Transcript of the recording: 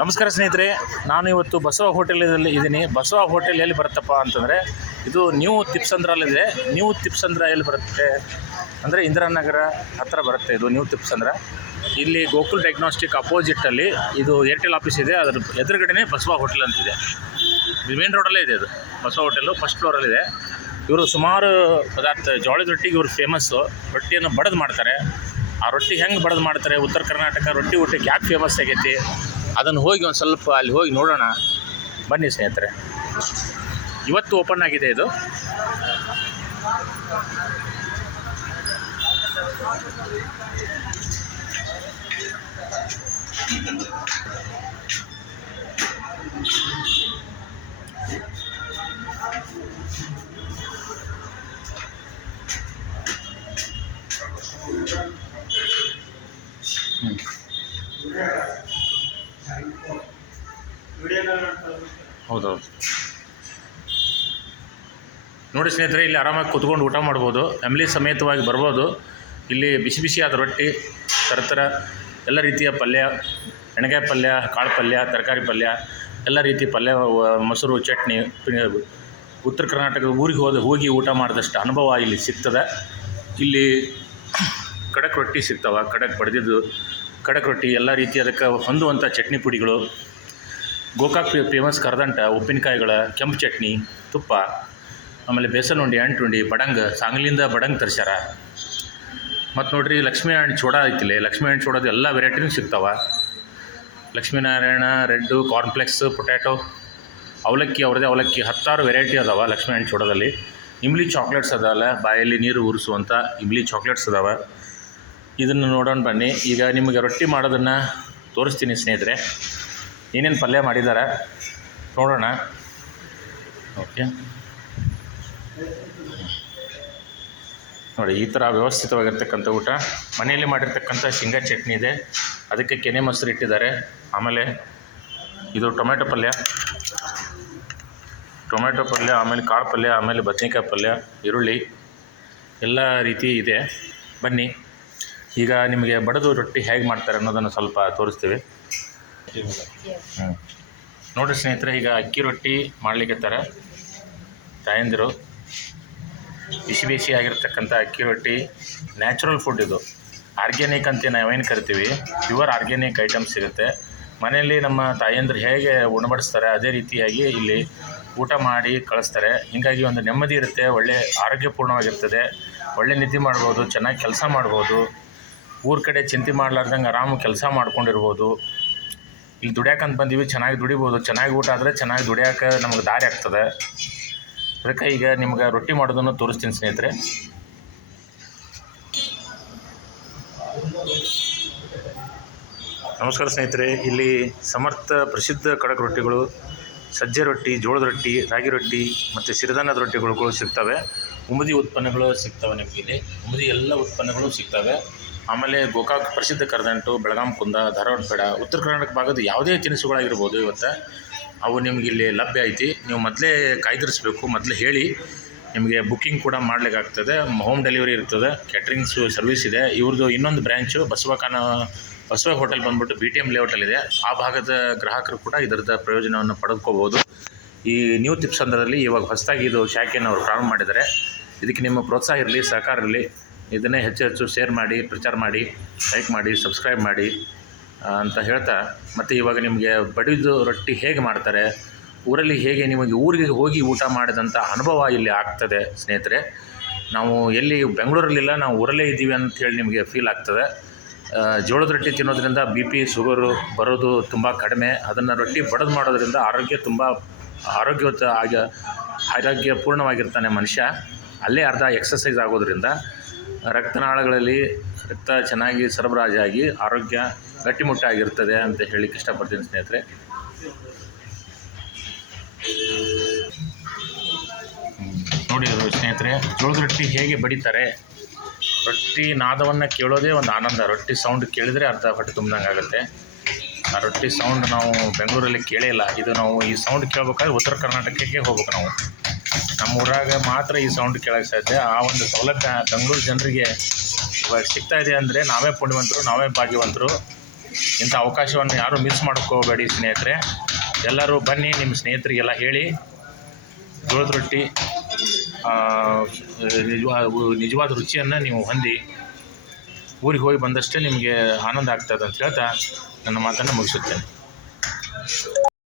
ನಮಸ್ಕಾರ ಸ್ನೇಹಿತರೆ, ನಾನು ಇವತ್ತು ಬಸವ ಹೋಟೆಲಲ್ಲಿ ಇದ್ದೀನಿ. ಬಸವ ಹೋಟೆಲ್ ಎಲ್ಲಿ ಬರುತ್ತಪ್ಪ ಅಂತಂದರೆ, ಇದು ನ್ಯೂ ತಿಪ್ಸಂದ್ರಲ್ಲಿದೆ. ನ್ಯೂ ತಿಪ್ಸಂದ್ರ ಎಲ್ಲಿ ಬರುತ್ತೆ ಅಂದರೆ ಇಂದಿರಾನಗರ ಹತ್ತಿರ ಬರುತ್ತೆ ಇದು ನ್ಯೂ ತಿಪ್ಸಂದ್ರ. ಇಲ್ಲಿ ಗೋಕುಲ್ ಡಯಾಗ್ನೋಸ್ಟಿಕ್ ಅಪೋಸಿಟಲ್ಲಿ ಇದು ಏರ್ಟೆಲ್ ಆಫೀಸ್ ಇದೆ. ಅದರ ಎದುರುಗಡೆನೇ ಬಸವ ಹೋಟೆಲ್ ಅಂತಿದೆ. ಮೇನ್ ರೋಡಲ್ಲೇ ಇದೆ ಅದು. ಬಸವ ಹೋಟೆಲು ಫಸ್ಟ್ ಫ್ಲೋರಲ್ಲಿದೆ ಇವರು ಸುಮಾರು ಪದಾರ್ಥ ಜೋಳದ ರೊಟ್ಟಿಗೆ ಇವರು ಫೇಮಸ್ಸು ರೊಟ್ಟಿಯನ್ನು ಬಡದು ಮಾಡ್ತಾರೆ. ಆ ರೊಟ್ಟಿ ಹೆಂಗೆ ಬಡದು ಮಾಡ್ತಾರೆ? ಉತ್ತರ ಕರ್ನಾಟಕ ರೊಟ್ಟಿ ಊಟಕ್ಕೆ ಯಾಕೆ ಫೇಮಸ್ ಆಗೈತಿ? ಅದನ್ನು ಹೋಗಿ ಒಂದು ಸ್ವಲ್ಪ ಅಲ್ಲಿ ಹೋಗಿ ನೋಡೋಣ. ಬನ್ನಿ ಸ್ನೇಹಿತರೆ. ಇವತ್ತು ಓಪನ್ ಆಗಿದೆ ಇದು. ಹೌದೌದು. ನೋಡಿ ಸ್ನೇಹಿತರೆ, ಇಲ್ಲಿ ಆರಾಮಾಗಿ ಕುತ್ಕೊಂಡು ಊಟ ಮಾಡ್ಬೋದು. ಫ್ಯಾಮಿಲಿ ಸಮೇತವಾಗಿ ಬರ್ಬೋದು. ಇಲ್ಲಿ ಬಿಸಿ ಬಿಸಿಯಾದ ರೊಟ್ಟಿ ಥರ ಥರ ಎಲ್ಲ ರೀತಿಯ ಪಲ್ಯ, ಎಣ್ಗಾಯಿ ಪಲ್ಯ, ಕಾಳು ಪಲ್ಯ, ತರಕಾರಿ ಪಲ್ಯ, ಎಲ್ಲ ರೀತಿ ಪಲ್ಯ ಮೊಸರು, ಚಟ್ನಿ ಉತ್ತರ ಕರ್ನಾಟಕದ ಊರಿಗೆ ಹೋದ, ಹೋಗಿ ಊಟ ಮಾಡಿದಷ್ಟು ಅನುಭವ ಇಲ್ಲಿ ಸಿಗ್ತದೆ. ಇಲ್ಲಿ ಕಡಕ್ ರೊಟ್ಟಿ ಸಿಗ್ತವೆ, ಕಡಕ್ ಬಡ್ದಿದ್ದು, ಕಡಕ್ ರೊಟ್ಟಿ, ಎಲ್ಲ ರೀತಿ ಅದಕ್ಕೆ ಹೊಂದುವಂಥ ಚಟ್ನಿ ಪುಡಿಗಳು ಗೋಕಾಕ್ ಫೇಮಸ್ ಕರ್ದಂಟ, ಉಪ್ಪಿನಕಾಯಿಗಳ, ಕೆಂಪು ಚಟ್ನಿ, ತುಪ್ಪ, ಆಮೇಲೆ ಬೇಸನ್ ಉಂಡಿ, ಅಂಟು ಉಂಡಿ, ಬಡಂಗ್, ಸಾಂಗ್ಲಿಂದ ಬಡಂಗ್ ತರ್ಸ್ಯಾರ. ಮತ್ತು ನೋಡ್ರಿ ಲಕ್ಷ್ಮೀ ಹಣ್ಣು ಚೂಡ ಐತಿಲ್ಲಿ ಲಕ್ಷ್ಮೀ ಹಣ್ಣು ಚೂಡದು ಎಲ್ಲ ವೆರೈಟಿನೂ ಸಿಗ್ತಾವ. ಲಕ್ಷ್ಮೀನಾರಾಯಣ, ರೆಡ್ಡು ಕಾರ್ನ್ಫ್ಲೆಕ್ಸ್ ಪೊಟ್ಯಾಟೊ ಅವಲಕ್ಕಿ, ಅವ್ರದ್ದೇ ಅವಲಕ್ಕಿ, ಹತ್ತಾರು ವೆರೈಟಿ ಅದಾವೆ ಲಕ್ಷ್ಮೀ ಹಣ್ಣು ಚೂಡದಲ್ಲಿ. ಇಮ್ಲಿ ಚಾಕ್ಲೇಟ್ಸ್ ಅದಾವಲ್ಲ, ಬಾಯಲ್ಲಿ ನೀರು ಉರಿಸುವಂಥ ಇಮ್ಲಿ ಚಾಕ್ಲೇಟ್ಸ್ ಅದಾವೆ. ಇದನ್ನು ನೋಡೋಣ ಬನ್ನಿ. ಈಗ ನಿಮಗೆ ರೊಟ್ಟಿ ಮಾಡೋದನ್ನು ತೋರಿಸ್ತೀನಿ ಸ್ನೇಹಿತರೆ. ಏನೇನು ಪಲ್ಯ ಮಾಡಿದ್ದಾರೆ? ನೋಡೋಣ. ಓಕೆ. ನೋಡಿ, ಈ ಥರ ವ್ಯವಸ್ಥಿತವಾಗಿರ್ತಕ್ಕಂಥ ಊಟ. ಮನೆಯಲ್ಲಿ ಮಾಡಿರ್ತಕ್ಕಂಥ ಶೇಂಗಾ ಚಟ್ನಿ ಇದೆ. ಅದಕ್ಕೆ ಕೆನೆ ಮೊಸರು ಇಟ್ಟಿದ್ದಾರೆ. ಆಮೇಲೆ ಇದು ಟೊಮೆಟೊ ಪಲ್ಯ. ಟೊಮೆಟೊ ಪಲ್ಯ, ಆಮೇಲೆ ಕಾಳು ಪಲ್ಯ, ಆಮೇಲೆ ಬದನೆಕಾಯಿ ಪಲ್ಯ, ಈರುಳ್ಳಿ, ಎಲ್ಲ ರೀತಿ ಇದೆ. ಬನ್ನಿ. ಈಗ ನಿಮಗೆ ಬಡದು ರೊಟ್ಟಿ ಹೇಗೆ ಮಾಡ್ತಾರೆ ಅನ್ನೋದನ್ನು ಸ್ವಲ್ಪ ತೋರಿಸ್ತೀವಿ. ನೋಡಿರಿ ಸ್ನೇಹಿತರೆ, ಈಗ ಅಕ್ಕಿ ರೊಟ್ಟಿ ಮಾಡ್ಲಿಕ್ಕೆ ತಾಯಂದಿರು ಬಿಸಿ ಬಿಸಿ ಆಗಿರ್ತಕ್ಕಂಥ ಅಕ್ಕಿ ರೊಟ್ಟಿ, ನ್ಯಾಚುರಲ್ ಫುಡ್ ಇದು. ಆರ್ಗ್ಯಾನಿಕ್ ಅಂತ ನಾವೇನು ಕರಿತೀವಿ ಪ್ಯೂರ್ ಆರ್ಗ್ಯಾನಿಕ್ ಐಟಮ್ಸ್ ಸಿಗುತ್ತೆ. ಮನೆಯಲ್ಲಿ ನಮ್ಮ ತಾಯಂದಿರು ಹೇಗೆ ಉಣಬಡಿಸ್ತಾರೆ, ಅದೇ ರೀತಿಯಾಗಿ ಇಲ್ಲಿ ಊಟ ಮಾಡಿ ಕಳಿಸ್ತಾರೆ. ಹೀಗಾಗಿ ಒಂದು ನೆಮ್ಮದಿ ಇರುತ್ತೆ, ಒಳ್ಳೆ ಆರೋಗ್ಯಪೂರ್ಣವಾಗಿರ್ತದೆ. ಒಳ್ಳೆ ನಿದ್ದೆ ಮಾಡ್ಬೋದು, ಚೆನ್ನಾಗಿ ಕೆಲಸ ಮಾಡ್ಬೋದು. ಊರ ಕಡೆ ಚಿಂತೆ ಮಾಡ್ಲಾರ್ದಂಗೆ ಆರಾಮ ಕೆಲಸ ಮಾಡ್ಕೊಂಡಿರ್ಬೋದು. ಇಲ್ಲಿ ದುಡ್ಯಾಕಂತ ಬಂದೀವಿ, ಚೆನ್ನಾಗಿ ದುಡಿಬೋದು. ಚೆನ್ನಾಗಿ ಊಟ ಆದರೆ ಚೆನ್ನಾಗಿ ದುಡಿಯಾಕೆ ನಮ್ಗೆ ದಾರಿ ಆಗ್ತದೆ. ಅದಕ್ಕೆ ಈಗ ನಿಮ್ಗೆ ರೊಟ್ಟಿ ಮಾಡೋದನ್ನು ತೋರಿಸ್ತೀನಿ ಸ್ನೇಹಿತರೆ. ನಮಸ್ಕಾರ ಸ್ನೇಹಿತರೆ, ಇಲ್ಲಿ ಸಮರ್ಥ ಪ್ರಸಿದ್ಧ ಖಡಕ್ ರೊಟ್ಟಿಗಳು, ಸಜ್ಜೆ ರೊಟ್ಟಿ, ಜೋಳದ ರೊಟ್ಟಿ, ರಾಗಿ ರೊಟ್ಟಿ ಮತ್ತು ಸಿರಿಧಾನ್ಯದ ರೊಟ್ಟಿಗಳು ಸಿಗ್ತವೆ. ಉಮದಿ ಉತ್ಪನ್ನಗಳು ಸಿಗ್ತವೆ ನಿಮಗೆ ಇಲ್ಲಿ. ಉಮದಿ ಎಲ್ಲ ಉತ್ಪನ್ನಗಳು ಸಿಗ್ತವೆ. ಆಮೇಲೆ ಗೋಕಾಕ್ ಪ್ರಸಿದ್ಧ ಕರದಂಟು ಬೆಳಗಾಂ ಕುಂದ, ಧಾರವಾಡ ಬೇಡ ಉತ್ತರ ಕರ್ನಾಟಕ ಭಾಗದ ಯಾವುದೇ ತಿನಿಸುಗಳಾಗಿರ್ಬೋದು ಇವತ್ತು, ಅವು ನಿಮಗೆ ಇಲ್ಲಿ ಲಭ್ಯ ಐತಿ. ನೀವು ಮೊದಲೇ ಕಾಯ್ದಿರಿಸ್ಬೇಕು, ಮೊದಲೇ ಹೇಳಿ. ನಿಮಗೆ ಬುಕ್ಕಿಂಗ್ ಕೂಡ ಮಾಡಲಿಕ್ಕಾಗ್ತದೆ, ಹೋಮ್ ಡೆಲಿವರಿ ಇರ್ತದೆ, ಕ್ಯಾಟ್ರಿಂಗ್ಸ್ ಸರ್ವಿಸ್ ಇದೆ. ಇವ್ರದ್ದು ಇನ್ನೊಂದು ಬ್ರ್ಯಾಂಚು ಬಸವಖಾನ ಬಸವ ಹೋಟೆಲ್ ಬಂದ್ಬಿಟ್ಟು ಬಿ ಟಿ ಎಂ ಇದೆ. ಆ ಭಾಗದ ಗ್ರಾಹಕರು ಕೂಡ ಇದರದ ಪ್ರಯೋಜನವನ್ನು ಪಡೆದುಕೋಬೋದು ಈ ನ್ಯೂ ತಿಪ್ಸಂದ್ರದಲ್ಲಿ ಇವಾಗ ಹೊಸದಾಗಿ ಇದು ಶಾಖೆಯನ್ನು ಅವರು ಪ್ರಾರಂಭ ಮಾಡಿದ್ದಾರೆ. ಇದಕ್ಕೆ ನಿಮ್ಮ ಪ್ರೋತ್ಸಾಹ ಇರಲಿ, ಸಹಕಾರ ಇರಲಿ. ಇದನ್ನೇ ಹೆಚ್ಚು ಹೆಚ್ಚು ಶೇರ್ ಮಾಡಿ, ಪ್ರಚಾರ ಮಾಡಿ ಲೈಕ್ ಮಾಡಿ ಸಬ್ಸ್ಕ್ರೈಬ್ ಮಾಡಿ ಅಂತ ಹೇಳ್ತಾ, ಮತ್ತು ಇವಾಗ ನಿಮಗೆ ಬಡಿದು ರೊಟ್ಟಿ ಹೇಗೆ ಮಾಡ್ತಾರೆ, ಊರಲ್ಲಿ ಹೇಗೆ ನಿಮಗೆ ಊರಿಗೆ ಹೋಗಿ ಊಟ ಮಾಡಿದಂಥ ಅನುಭವ ಇಲ್ಲಿ ಆಗ್ತದೆ ಸ್ನೇಹಿತರೆ. ನಾವು ಎಲ್ಲಿ ಬೆಂಗಳೂರಲ್ಲಿಲ್ಲ, ನಾವು ಊರಲ್ಲೇ ಇದ್ದೀವಿ ಅಂತ ಹೇಳಿ ನಿಮಗೆ ಫೀಲ್ ಆಗ್ತದೆ. ಜೋಳದ ರೊಟ್ಟಿ ತಿನ್ನೋದ್ರಿಂದ ಬಿ ಪಿ ಶುಗರು ಬರೋದು ತುಂಬ ಕಡಿಮೆ. ಅದನ್ನು ರೊಟ್ಟಿ ಬಡದು ಮಾಡೋದ್ರಿಂದ ಆರೋಗ್ಯ ತುಂಬ ಆರೋಗ್ಯಯುತ ಆಗ, ಆರೋಗ್ಯಪೂರ್ಣವಾಗಿರ್ತಾನೆ ಮನುಷ್ಯ. ಅಲ್ಲೇ ಅರ್ಧ ಎಕ್ಸಸೈಸ್ ಆಗೋದ್ರಿಂದ ರಕ್ತನಾಳಗಳಲ್ಲಿ ರಕ್ತ ಚೆನ್ನಾಗಿ ಸರಬರಾಜಾಗಿ ಆರೋಗ್ಯ ಗಟ್ಟಿಮುಟ್ಟಾಗಿರ್ತದೆ ಅಂತ ಹೇಳಿಕ್ಕೆ ಇಷ್ಟಪಡ್ತೀನಿ ಸ್ನೇಹಿತರೆ. ನೋಡಿ ಸ್ನೇಹಿತರೆ, ಜೋಳದ ರೊಟ್ಟಿ ಹೇಗೆ ಬಡಿತಾರೆ? ರೊಟ್ಟಿ ನಾದವನ್ನು ಕೇಳೋದೇ ಒಂದು ಆನಂದ. ರೊಟ್ಟಿ ಸೌಂಡ್ ಕೇಳಿದರೆ ಅರ್ಧ ಹೊಟ್ಟೆ ತುಂಬ್ದಂಗೆ ಆಗುತ್ತೆ. ಆ ರೊಟ್ಟಿ ಸೌಂಡ್ ನಾವು ಬೆಂಗಳೂರಲ್ಲಿ ಕೇಳೇ ಇಲ್ಲ. ಇದು ನಾವು ಈ ಸೌಂಡ್ ಕೇಳಬೇಕಾದ್ರೆ ಉತ್ತರ ಕರ್ನಾಟಕಕ್ಕೆ ಹೋಗ್ಬೇಕು ನಾವು. ನಮ್ಮ ಊರಾಗ ಮಾತ್ರ ಈ ಸೌಂಡ್ ಕೇಳೋಕ್ಕೆ ಸಾಧ್ಯ. ಆ ಒಂದು ಸೌಲಭ್ಯ ಬೆಂಗಳೂರು ಜನರಿಗೆ ಇವಾಗ ಸಿಗ್ತಾ ಇದೆ ಅಂದರೆ ನಾವೇ ಪುಣ್ಯವಂತರು, ನಾವೇ ಭಾಗ್ಯವಂತರು. ಇಂಥ ಅವಕಾಶವನ್ನು ಯಾರೂ ಮಿಸ್ ಮಾಡ್ಕೋಬೇಡಿ ಸ್ನೇಹಿತರೆ. ಎಲ್ಲರೂ ಬನ್ನಿ, ನಿಮ್ಮ ಸ್ನೇಹಿತರಿಗೆಲ್ಲ ಹೇಳಿ. ಜೋಳದ ರೊಟ್ಟಿ ನಿಜವಾದ ನಿಜವಾದ ರುಚಿಯನ್ನು ನೀವು ಹೊಂದಿ ಊರಿಗೆ ಹೋಗಿ ಬಂದಷ್ಟೇ ನಿಮಗೆ ಆನಂದ ಆಗ್ತದೆ ಅಂತ ಹೇಳ್ತಾ ನನ್ನ ಮಾತನ್ನು ಮುಗಿಸುತ್ತೇನೆ.